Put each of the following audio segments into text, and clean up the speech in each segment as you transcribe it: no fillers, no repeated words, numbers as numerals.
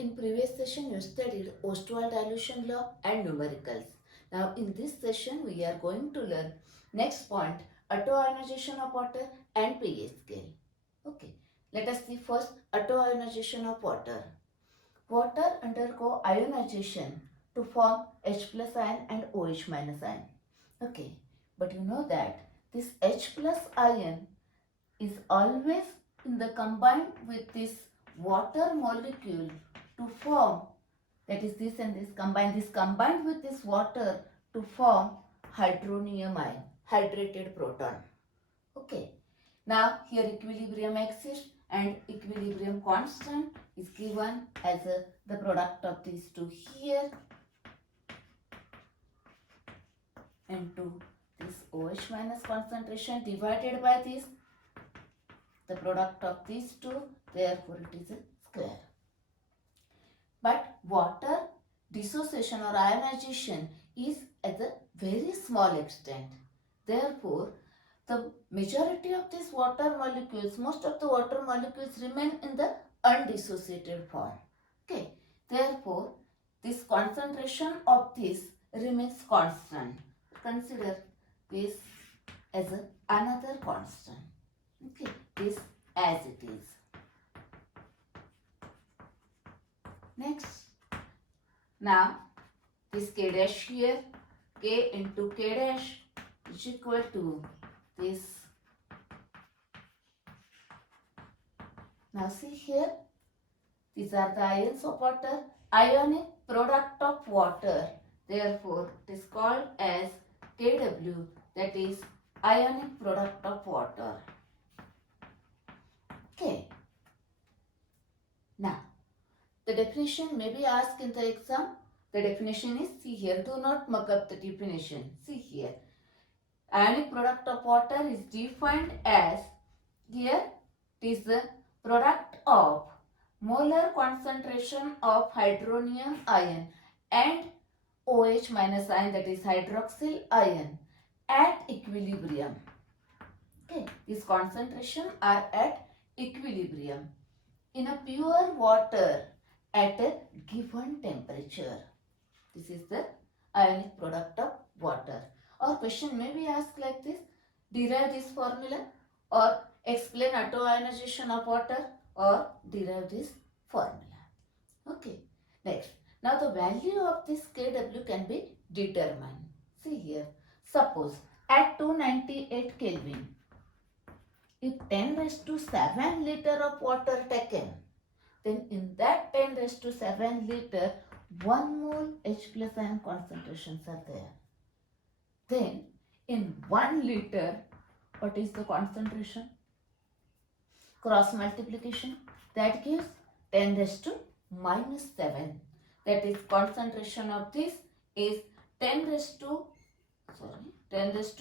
In previous session, you studied Ostwald dilution law and numericals. Now, in this session, we are going to learn next point, autoionization of water and pH scale. Okay, let us see first autoionization of water. Water undergo ionization to form H plus ion and OH minus ion. Okay, but you know that this H plus ion is always in the combined with this water molecule to form, that is this and this combined with this water to form hydronium ion, hydrated proton. Okay, now here equilibrium exists and equilibrium constant is given as the product of these two here into this OH minus concentration divided by this, the product of these two, therefore it is a square. But water dissociation or ionization is at a very small extent. Therefore, the majority of these water molecules, most of the water molecules remain in the undissociated form. Okay. Therefore, this concentration of this remains constant. Consider this as another constant. Okay. This as it is. Next, now this K dash here, K into K dash is equal to this. Now see here, these are the ions of water, ionic product of water. Therefore, it is called as Kw, that is ionic product of water. Okay. Now, the definition may be asked in the exam. The definition is, see here, do not muck up the definition. See here, ionic product of water is defined as, here it is the product of molar concentration of hydronium ion and OH minus ion, that is hydroxyl ion, at equilibrium. Okay, these concentrations are at equilibrium in a pure water at a given temperature. This is the ionic product of water. Or question may be asked like this, derive this formula or explain autoionization of water or derive this formula. Okay, next. Now the value of this Kw can be determined. See here, suppose at 298 Kelvin, if 10 raised to 7 liter of water taken, then in that 10 raised to 7 liter, 1 mole H plus ion concentrations are there. Then in 1 liter, what is the concentration? Cross multiplication, that gives 10 raised to minus 7. That is concentration of this is 10 raised to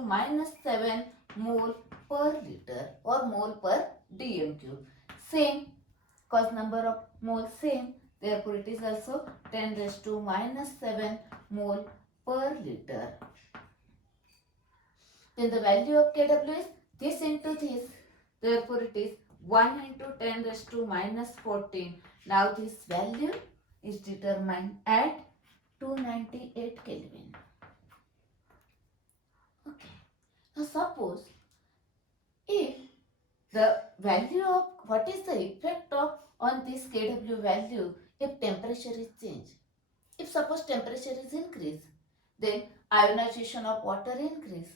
minus 7 mole per liter or mole per dm cube. Same, cause number of moles same, therefore it is also 10 raised to minus 7 mole per liter. Then the value of Kw is this into this, therefore it is 1 into 10 raised to minus 14. Now this value is determined at 298 Kelvin. Okay. Now suppose if the value of, what is the effect of on this Kw value if temperature is changed? If suppose temperature is increased, then ionization of water increase.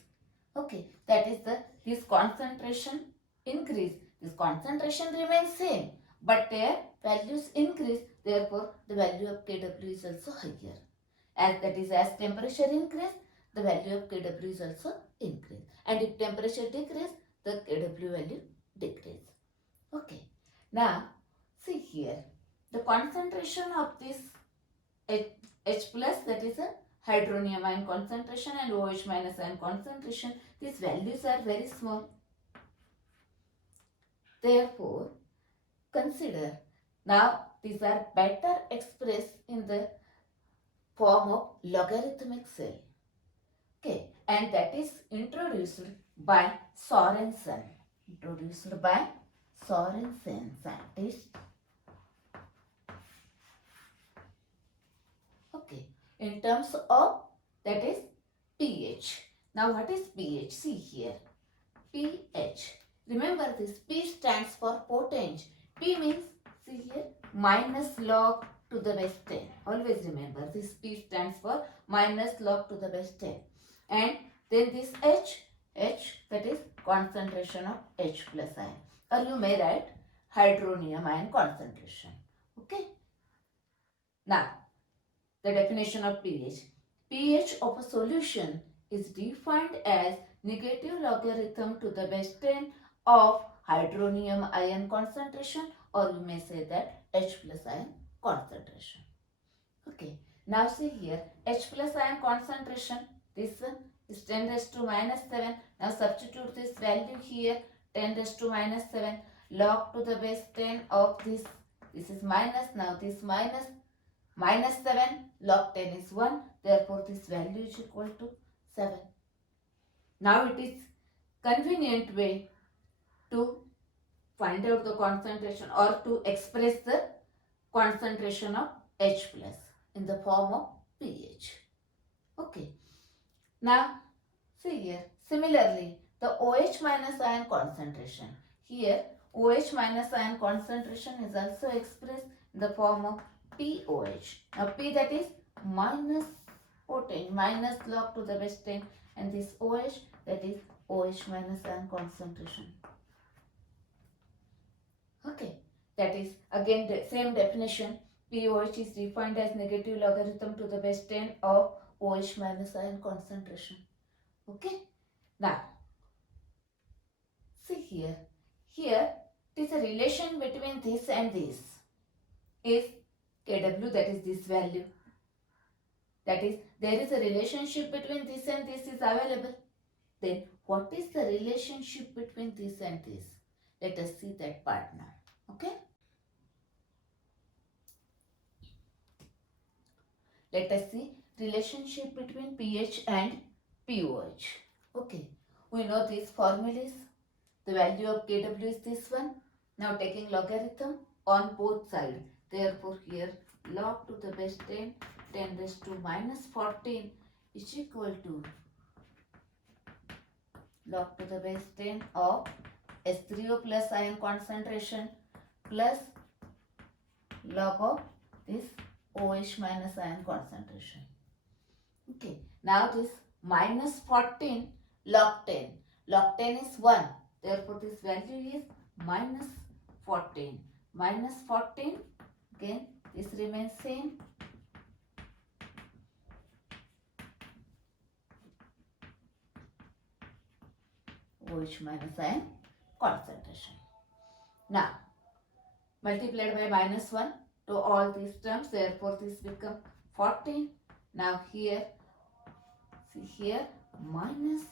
Okay, that is this concentration increase. This concentration remains same, but their values increase. Therefore, the value of Kw is also higher. As that is, as temperature increase, the value of Kw is also increase. And if temperature decrease, the Kw value decrease. Okay. Now, see here, the concentration of this H plus, that is a hydronium ion concentration, and OH minus ion concentration, these values are very small. Therefore, consider, now these are better expressed in the form of logarithmic cell. Okay, and that is introduced by Sorensen. Scientist. in terms of, that is, pH. Now what is pH? See here. pH. Remember this, P stands for potenge. P means, see here, minus log to the base 10. Always remember this, P stands for minus log to the base 10. And then this H, that is concentration of H plus ion. Or you may write hydronium ion concentration. Okay. Now, the definition of pH. pH of a solution is defined as negative logarithm to the base 10 of hydronium ion concentration, or you may say that H plus ion concentration. Okay, now see here, H plus ion concentration, this one is 10 raised to minus 7. Now substitute this value here, 10 raised to minus 7, log to the base 10 of this is minus, now this minus 7, log 10 is 1, therefore this value is equal to 7. Now it is convenient way to find out the concentration or to express the concentration of H plus in the form of pH. Okay. Now see here, similarly the OH minus ion concentration. Here OH minus ion concentration is also expressed in the form of POH. Now P, that is minus potential, minus log to the base 10, and this OH, that is OH minus ion concentration. Okay, that is again the same definition. POH is defined as negative logarithm to the base 10 of OH minus ion concentration. Okay, now see here, here it is a relation between this and this is Kw, that is this value. That is, there is a relationship between this and this is available. Then what is the relationship between this and this? Let us see that part now. Okay. Let us see relationship between pH and POH. Okay. We know these formulas. The value of Kw is this one. Now taking logarithm on both sides. Therefore here log to the base 10, 10 raised to minus 14 is equal to log to the base 10 of H3O plus ion concentration plus log of this OH minus ion concentration. Okay, now this minus 14 log 10. Log 10 is 1. Therefore this value is minus 14. Minus 14, again this remains same. OH minus ion concentration. Now, multiplied by minus 1 to all these terms, therefore this becomes 14. Now here, see here, minus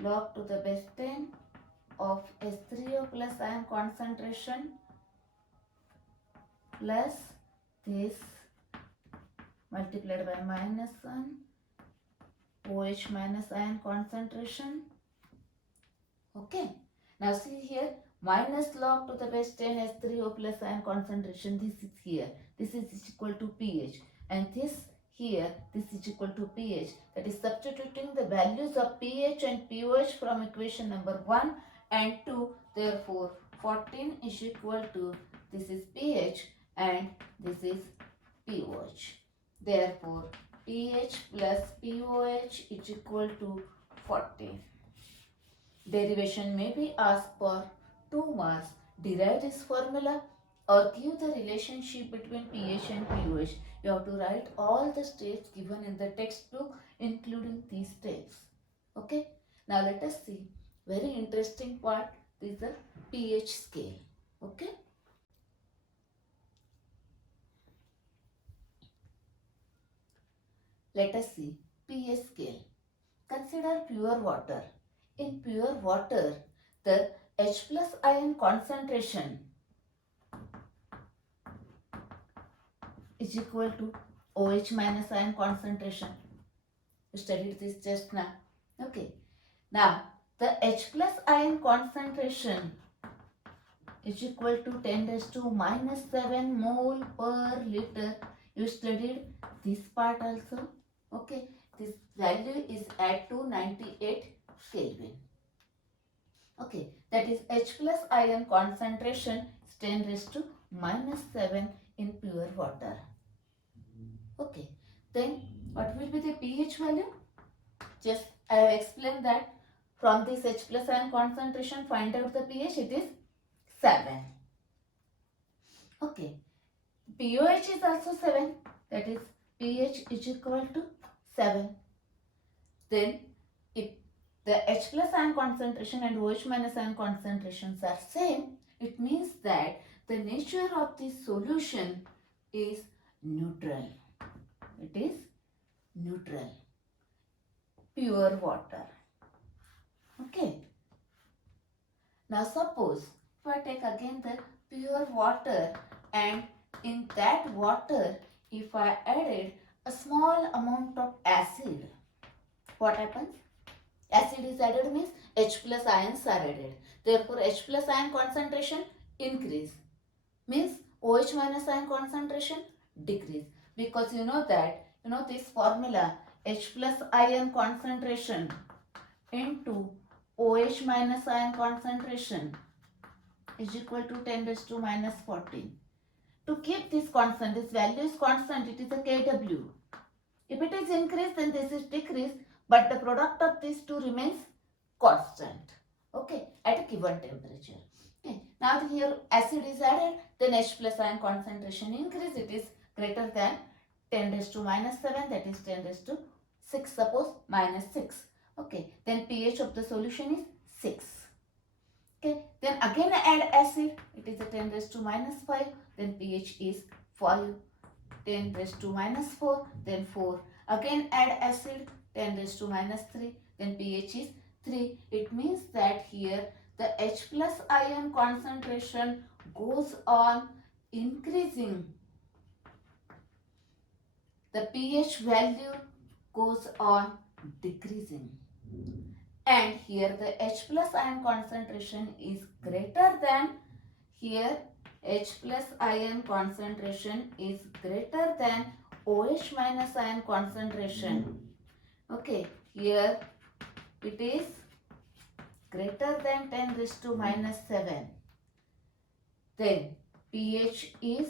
log to the base 10 of H3O plus ion concentration plus this multiplied by minus 1 OH minus ion concentration. Okay. Now see here, minus log to the base 10 H3O plus ion concentration, this is here. This is equal to pH. And this here, this is equal to pH. That is substituting the values of pH and pOH from equation number 1 and 2. Therefore, 14 is equal to, this is pH and this is pOH. Therefore, pH plus pOH is equal to 14. Derivation may be asked for 2 marks. Derive this formula or give the relationship between pH and pOH. You have to write all the steps given in the textbook, including these steps. Okay. Now let us see. Very interesting part is the pH scale. Okay. Let us see pH scale. Consider pure water. In pure water, the H plus ion concentration is equal to OH minus ion concentration. We studied this just now. Okay. Now, the H plus ion concentration is equal to 10 raised to minus 7 mole per liter You studied this part also. Okay, this value is at 298 Kelvin. Okay, that is H plus ion concentration is 10 raised to minus 7 in pure water. Okay, then what will be the pH value? Just I have explained that from this H plus ion concentration, find out the pH, it is 7. Okay, pOH is also 7, that is pH is equal to 7. Then if the H plus ion concentration and OH minus ion concentrations are same, it means that the nature of this solution is neutral. It is neutral, pure water. Okay. Now suppose if I take again the pure water, and in that water if I added a small amount of acid, what happens? Acid is added means H plus ions are added. Therefore H plus ion concentration increase, means OH minus ion concentration decrease, because you know that, this formula, H plus ion concentration into OH minus ion concentration is equal to 10 raised to minus 14. To keep this constant, this value is constant, it is a Kw. If it is increased, then this is decreased, but the product of these two remains constant. Okay, at a given temperature. Okay, now here acid is added, then H plus ion concentration increase, it is greater than 10 raised to minus 7, that is 10 raised to 6, suppose minus 6. Okay, then pH of the solution is 6. Okay, then again add acid, it is a 10 raised to minus 5, then pH is 5. 10 raised to minus 4, then 4. Again add acid, 10 raised to minus 3, then pH is 3. It means that here the H plus ion concentration goes on increasing. The pH value goes on decreasing. And here the H plus ion concentration is greater than, here H plus ion concentration is greater than OH minus ion concentration. Okay, here it is greater than 10 raised to minus 7. Then pH is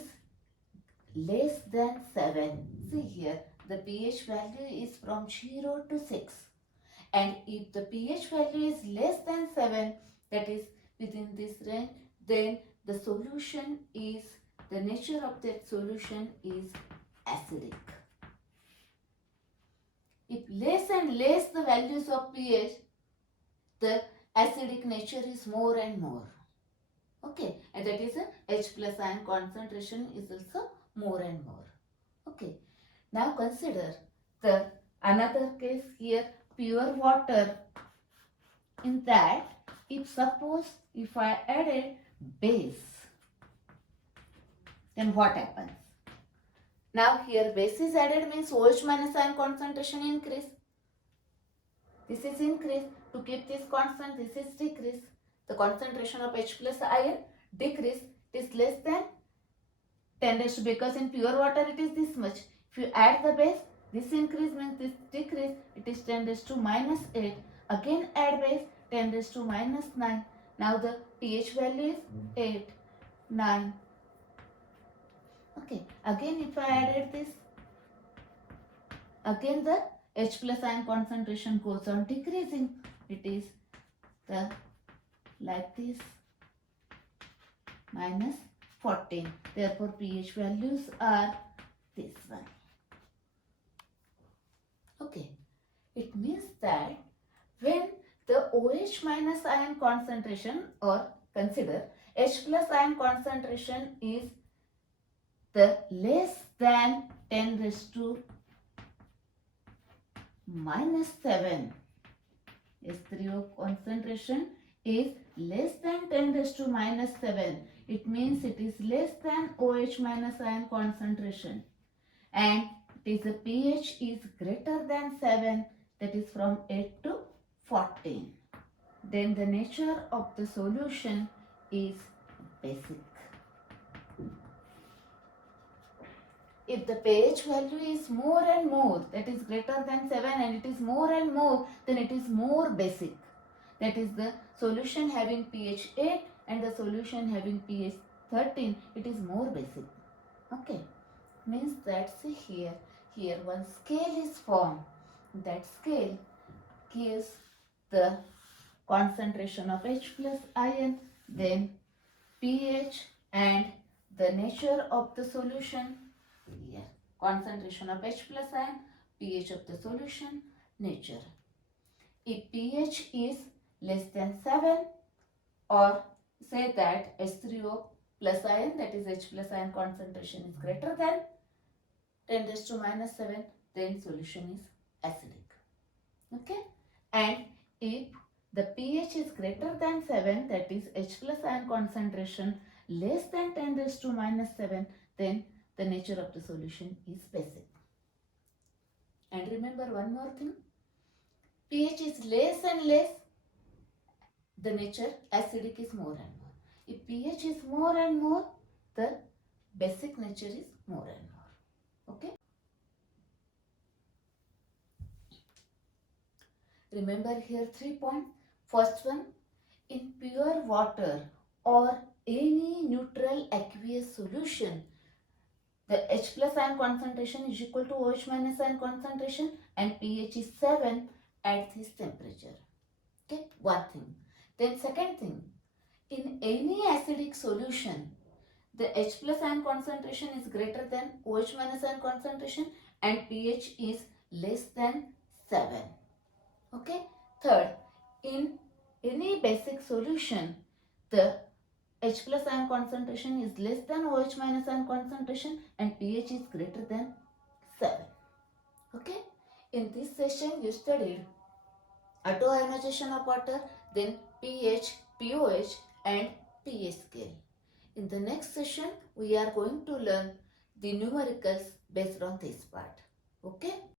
less than 7. See here, the pH value is from 0 to 6. And if the pH value is less than 7, that is within this range, then the solution is, the nature of that solution is acidic. If less and less the values of pH, the acidic nature is more and more. Okay, and that is a H plus ion concentration is also more and more. Okay, now consider the another case here, pure water. In that, if I added base, then what happens? Now here base is added means OH minus ion concentration increase. This is increase. To keep this constant, this is decrease. The concentration of H plus ion decrease. It is less than 10 raised to, because in pure water it is this much. If you add the base, this increase means this decrease. It is 10 raised to minus 8. Again add base, 10 raised to minus 9. Now the pH value is 8, 9. Okay, again if I added this, again the H plus ion concentration goes on decreasing. It is the like this, minus 14. Therefore pH values are this one. Okay, it means that when the OH minus ion concentration, or consider H plus ion concentration is the less than 10 raised to minus 7, H3O concentration is less than 10 raised to minus 7. It means it is less than OH minus ion concentration, and it is a pH is greater than 7, that is from 8 to 14. Then the nature of the solution is basic. If the pH value is more and more, that is greater than 7, and it is more and more, then it is more basic. That is the solution having pH 8 and the solution having pH 13, it is more basic. Okay, means that see here one scale is formed. That scale gives the concentration of H plus ion, then pH and the nature of the solution. Here concentration of H plus ion, pH of the solution, nature. If pH is less than 7, or say that H3O plus ion, that is H plus ion concentration is greater than 10 raised to minus 7, then solution is acidic. Okay, and if the pH is greater than 7, that is H plus ion concentration less than 10 raised to minus 7, then the nature of the solution is basic. And remember one more thing, pH is less and less, the nature acidic is more and more. If pH is more and more, the basic nature is more and more. Okay. Remember here 3 points. First one, in pure water or any neutral aqueous solution, the H plus ion concentration is equal to OH minus ion concentration and pH is 7 at this temperature. Okay, one thing. Then second thing, in any acidic solution, the H plus ion concentration is greater than OH minus ion concentration and pH is less than 7. Okay. Third, in any basic solution, the H plus ion concentration is less than OH minus ion concentration and pH is greater than 7. Okay. In this session, you studied autoionization of water, then pH, pOH and pH scale. In the next session, we are going to learn the numericals based on this part. Okay.